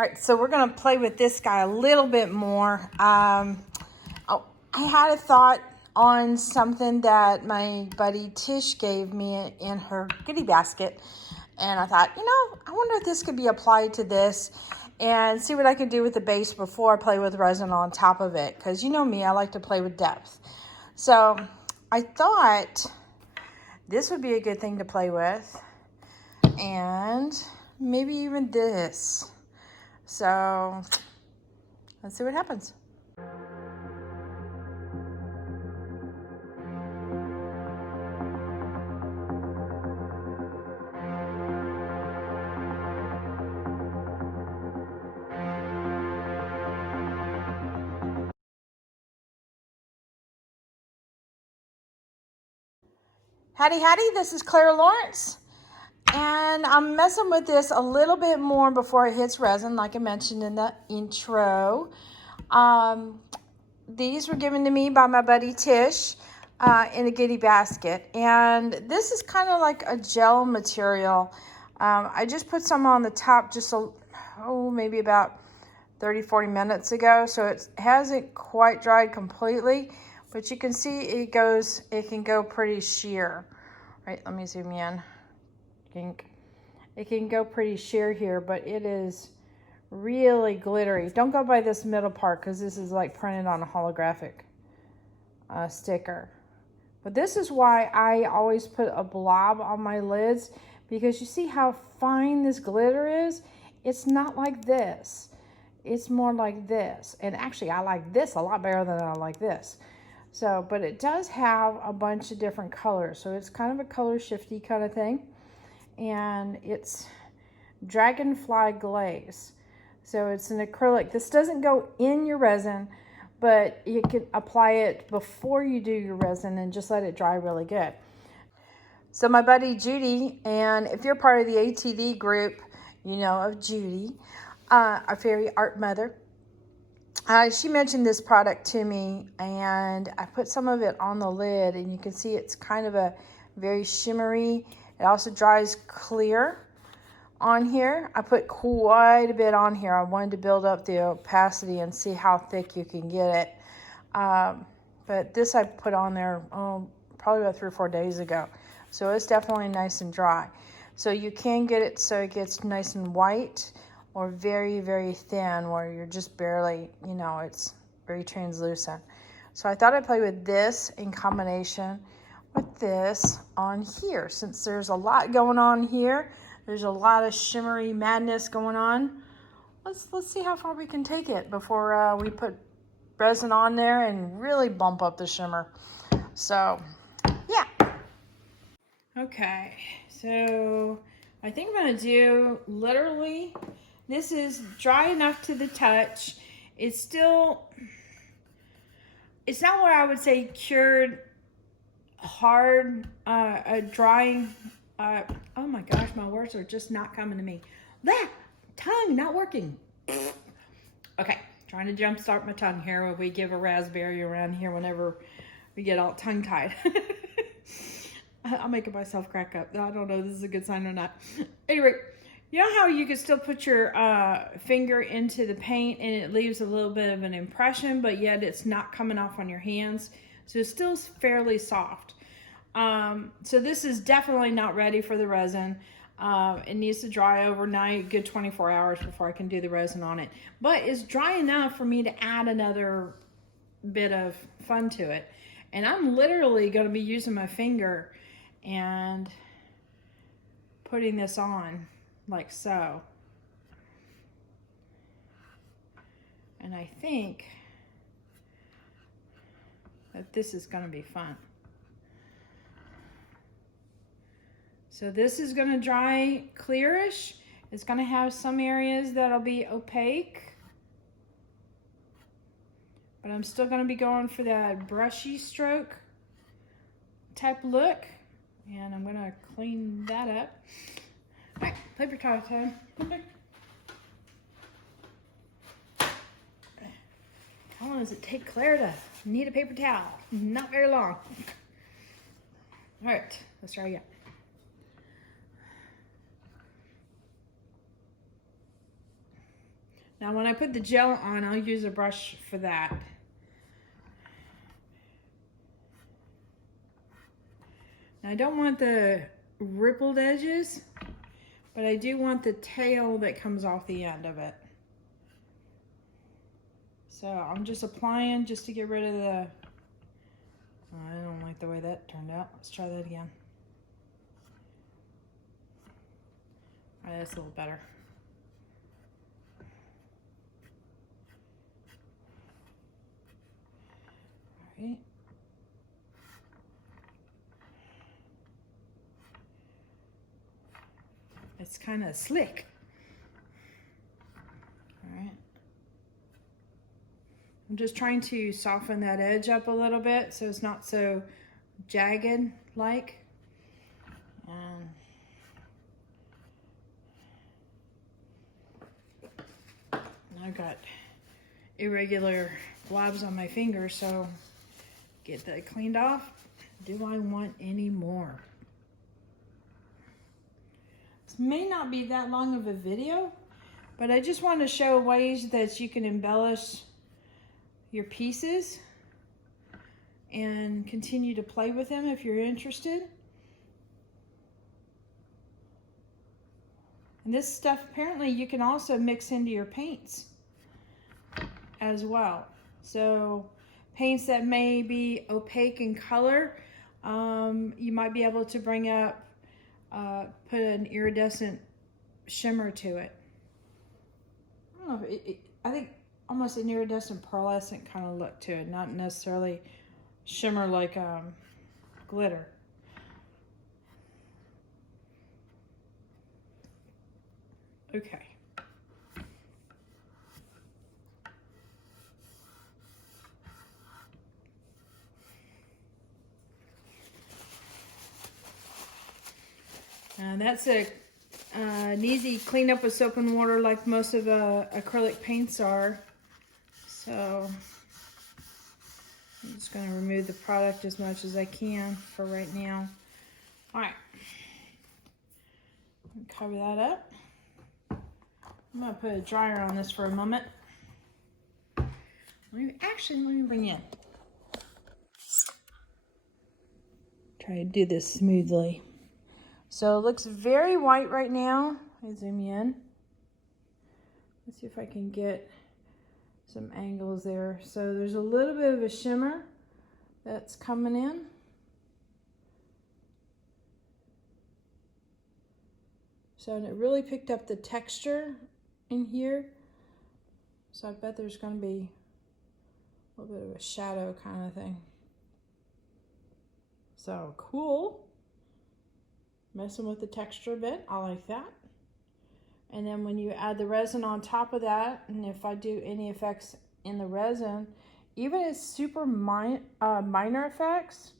All right, so we're gonna play with this guy a little bit more. I had a thought on something that my buddy Tish gave me in her goodie basket. And I thought, you know, I wonder if this could be applied to this and see what I could do with the base before I play with resin on top of it. Because you know me, I like to play with depth. So I thought this would be a good thing to play with. And maybe even this. So let's see what happens. Howdy, howdy, this is Clara Lawrence, and I'm messing with this a little bit more before it hits resin, like I mentioned in the intro. These were given to me by my buddy Tish in a goodie basket, and this is kind of like a gel material. I just put some on the top just, maybe about 30-40 minutes ago, so it hasn't quite dried completely. But you can see it can go pretty sheer. Right, let me zoom in. It can go pretty sheer here, but it is really glittery. Don't go by this middle part because this is like printed on a holographic sticker. But this is why I always put a blob on my lids, because you see how fine this glitter is? It's not like this. It's more like this. And actually, I like this a lot better than I like this. So, but it does have a bunch of different colors. So it's kind of a color shifty kind of thing. And it's Dragonfly Glaze. So it's an acrylic. This doesn't go in your resin, but you can apply it before you do your resin and just let it dry really good. So my buddy Judy, and if you're part of the ATD group, you know of Judy, our fairy art mother. She mentioned this product to me, and I put some of it on the lid, and you can see it's kind of a very shimmery. It also dries clear on here. I put quite a bit on here. I wanted to build up the opacity and see how thick you can get it. But this I put on there probably about 3 or 4 days ago. So it's definitely nice and dry. So you can get it so it gets nice and white, or very, very thin where you're just barely, you know, it's very translucent. So I thought I'd play with this in combination with this on here. Since there's a lot going on here, there's a lot of shimmery madness going on. Let's see how far we can take it before we put resin on there and really bump up the shimmer. So, yeah. Okay, so I think I'm gonna do literally, this is dry enough to the touch. It's still, it's not what I would say cured hard, drying. Oh my gosh, my words are just not coming to me. That tongue not working. Okay, trying to jumpstart my tongue here when we give a raspberry around here whenever we get all tongue-tied. I'm making myself crack up. I don't know if this is a good sign or not. Anyway, you know how you can still put your finger into the paint and it leaves a little bit of an impression, but yet it's not coming off on your hands. So it's still fairly soft. So this is definitely not ready for the resin. It needs to dry overnight, good 24 hours before I can do the resin on it. But it's dry enough for me to add another bit of fun to it. And I'm literally going to be using my finger and putting this on like so. And I think that this is going to be fun. So this is going to dry clearish. It's going to have some areas that'll be opaque. But I'm still going to be going for that brushy stroke type look. And I'm going to clean that up. All right, paper towel time. How long does it take Claire to need a paper towel? Not very long. All right, let's try again. Now when I put the gel on, I'll use a brush for that. Now I don't want the rippled edges, but I do want the tail that comes off the end of it. So I'm just applying just to get rid of the, oh, I don't like the way that turned out. Let's try that again. All right, that's a little better. All right. It's kind of slick. All right. I'm just trying to soften that edge up a little bit so it's not so jagged like. And I've got irregular blobs on my fingers, so get that cleaned off. Do I want any more? This may not be that long of a video, but I just want to show ways that you can embellish your pieces and continue to play with them if you're interested. And this stuff apparently you can also mix into your paints as well. So paints that may be opaque in color, you might be able to bring up, put an iridescent shimmer to it. I don't know if I think almost an iridescent pearlescent kind of look to it, not necessarily shimmer like glitter. Okay. That's an easy cleanup with soap and water like most of the acrylic paints are. So I'm just going to remove the product as much as I can for right now. All right. Cover that up. I'm going to put a dryer on this for a moment. Let me bring in. Try to do this smoothly. So it looks very white right now. I zoom in. Let's see if I can get some angles there. So there's a little bit of a shimmer that's coming in. So it really picked up the texture in here. So I bet there's going to be a little bit of a shadow kind of thing. So cool. Messing with the texture a bit. I like that. And then when you add the resin on top of that, and if I do any effects in the resin, even its super minor effects,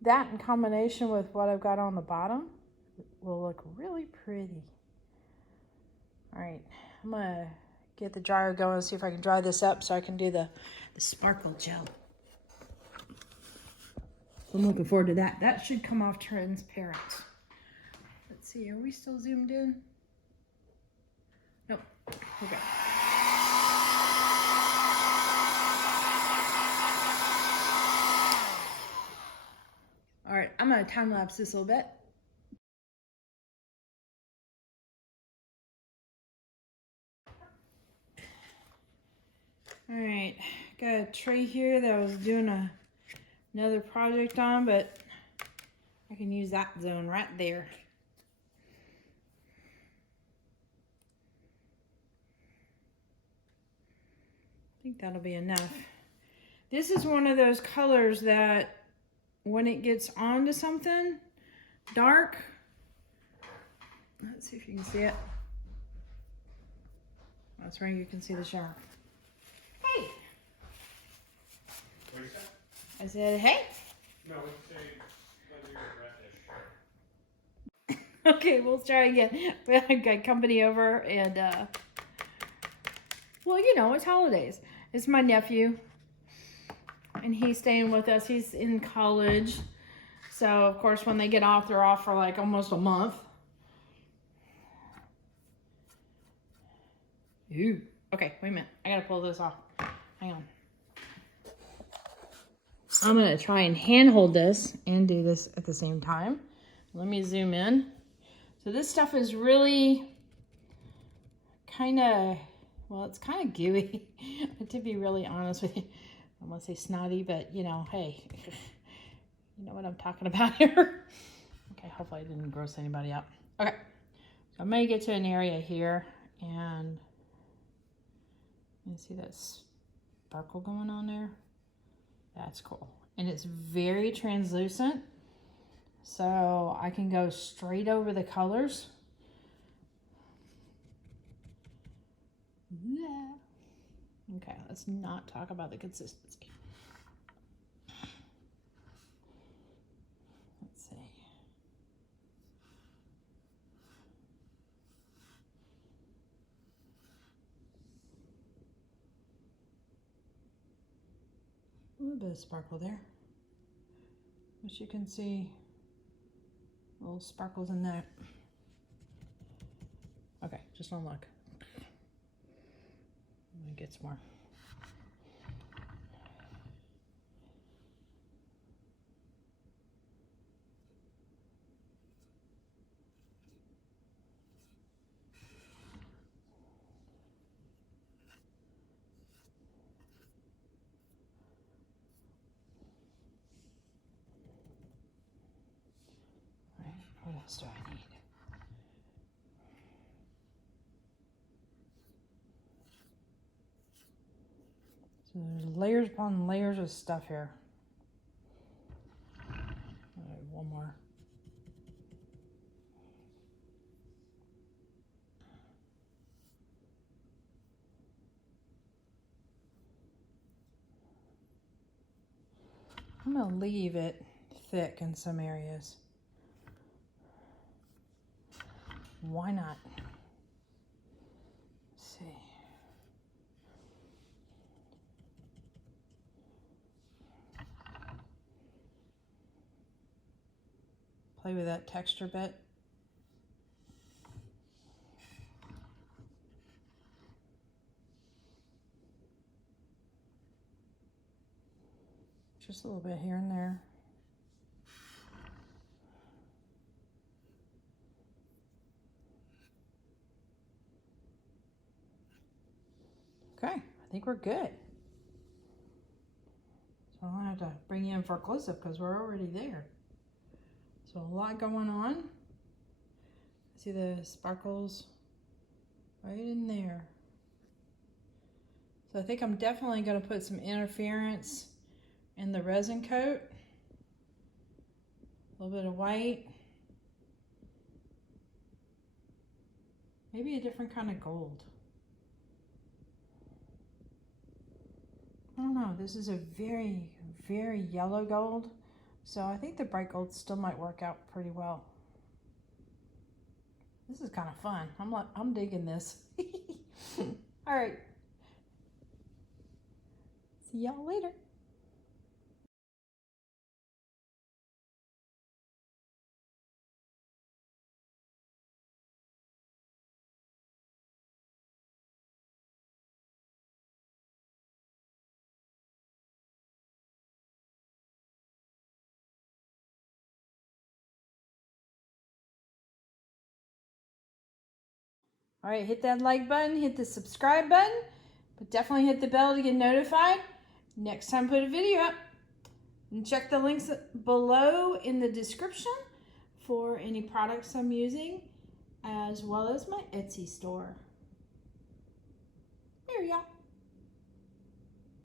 that in combination with what I've got on the bottom will look really pretty. All right, I'm gonna get the dryer going and see if I can dry this up so I can do the sparkle gel. I'm looking forward to that. That should come off transparent. Let's see, are we still zoomed in? Nope, okay. All right, I'm gonna time lapse this a little bit. All right, got a tray here that I was doing another project on, but I can use that zone right there. I think that'll be enough. This is one of those colors that when it gets onto something dark, let's see if you can see it. That's right, you can see the shimmer. Hey! What did you say? I said, hey! No, what did you say when you were reddish? Okay, we'll try again. I've got company over and, well, you know, it's holidays. It's my nephew, and he's staying with us. He's in college. So, of course, when they get off, they're off for like almost a month. Ooh, Okay, wait a minute. I gotta pull this off. Hang on. I'm gonna try and hand hold this and do this at the same time. Let me zoom in. So this stuff is really kind of, well, it's kind of gooey, to be really honest with you. I want to say snotty, but you know, hey, you know what I'm talking about here. Okay, hopefully I didn't gross anybody out. Okay, so I'm gonna get to an area here and you see that sparkle going on there? That's cool. And it's very translucent, so I can go straight over the colors. Yeah. Okay, let's not talk about the consistency. Let's see. A little bit of sparkle there. As you can see, little sparkles in that. Okay, just one look. Let me get some more. All right, what else do I need? So there's layers upon layers of stuff here. All right, one more. I'm gonna leave it thick in some areas. Why not? Let's see. Play with that texture bit. Just a little bit here and there. Okay, I think we're good. So I'll have to bring you in for a close-up because we're already there. So a lot going on. See the sparkles right in there. So I think I'm definitely going to put some interference in the resin coat. A little bit of white. Maybe a different kind of gold. I don't know, this is a very, very yellow gold. So I think the bright gold still might work out pretty well. This is kind of fun. I'm digging this. All right. See y'all later. All right, hit that like button, hit the subscribe button, but definitely hit the bell to get notified next time I put a video up. And check the links below in the description for any products I'm using, as well as my Etsy store. There y'all.